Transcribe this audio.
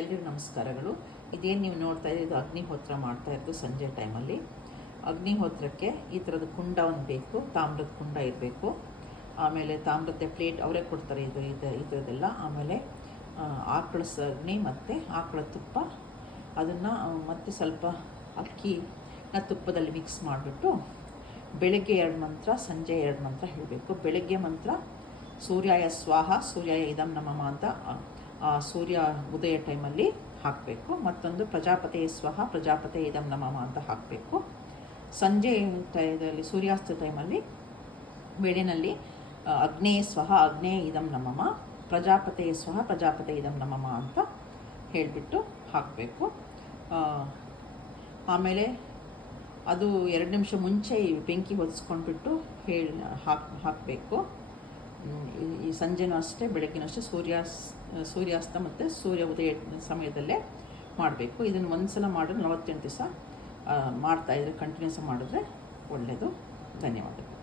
ಎಲ್ಲರಿಗೂ ನಮಸ್ಕಾರಗಳು. ಇದೇನು ನೀವು ನೋಡ್ತಾ ಇದ್ದೀರಿ, ಇದು ಅಗ್ನಿಹೋತ್ರ ಮಾಡ್ತಾ ಇರೋದು ಸಂಜೆ ಟೈಮಲ್ಲಿ. ಅಗ್ನಿಹೋತ್ರಕ್ಕೆ ಈ ಥರದ ಕುಂಡ ಒಂದು ಬೇಕು, ತಾಮ್ರದ ಕುಂಡ ಇರಬೇಕು. ಆಮೇಲೆ ತಾಮ್ರದ ಪ್ಲೇಟ್ ಅವರೇ ಕೊಡ್ತಾರೆ, ಈ ಥರದ್ದೆಲ್ಲ. ಆಮೇಲೆ ಆಕಳ ಸಗಣಿ ಮತ್ತು ಆಕಳ ತುಪ್ಪ, ಅದನ್ನು ಮತ್ತು ಸ್ವಲ್ಪ ಅಕ್ಕಿನ ತುಪ್ಪದಲ್ಲಿ ಮಿಕ್ಸ್ ಮಾಡಿಬಿಟ್ಟು ಬೆಳಗ್ಗೆ 2 ಮಂತ್ರ, ಸಂಜೆ 2 ಮಂತ್ರ ಹೇಳಬೇಕು. ಬೆಳಗ್ಗೆ ಮಂತ್ರ ಸೂರ್ಯಾಯ ಸ್ವಾಹ ಸೂರ್ಯಾಯ ಇದಂ ನಮಃ ಅಂತ ಸೂರ್ಯ ಉದಯ ಟೈಮಲ್ಲಿ ಹಾಕಬೇಕು. ಮತ್ತೊಂದು ಪ್ರಜಾಪತಿಯ ಸ್ವಹ ಪ್ರಜಾಪತಿಯ ಇದಂ ನಮಃ ಅಂತ ಹಾಕಬೇಕು. ಸಂಜೆ ಟೈಮಲ್ಲಿ ಸೂರ್ಯಾಸ್ತ ಟೈಮಲ್ಲಿ ಬೆಳೆನಲ್ಲಿ ಅಗ್ನೇಯ ಸ್ವಹ ಅಗ್ನೇಯ ಇದಂ ನಮಃ ಪ್ರಜಾಪತಿಯ ಸ್ವಹ ಪ್ರಜಾಪತಿಯ ಇದಂ ನಮಃ ಅಂತ ಹೇಳಿಬಿಟ್ಟು ಹಾಕಬೇಕು. ಆಮೇಲೆ ಅದು 2 ನಿಮಿಷ ಮುಂಚೆ ಬೆಂಕಿ ಹೊದಿಸ್ಕೊಂಡ್ಬಿಟ್ಟು ಹಾಕಬೇಕು. ಈ ಸಂಜೆನೂ ಅಷ್ಟೇ, ಬೆಳಗ್ಗೆನೂ ಅಷ್ಟೇ, ಸೂರ್ಯಾಸ್ತ ಮತ್ತು ಸೂರ್ಯ ಉದಯ ಸಮಯದಲ್ಲೇ ಮಾಡಬೇಕು. ಇದನ್ನು ಒಂದು ಸಲ ಮಾಡಿದ್ರೆ 48 ದಿವಸ ಮಾಡ್ತಾಯಿದ್ರೆ, ಕಂಟಿನ್ಯೂಸ್ ಮಾಡಿದ್ರೆ ಒಳ್ಳೆಯದು. ಧನ್ಯವಾದಗಳು.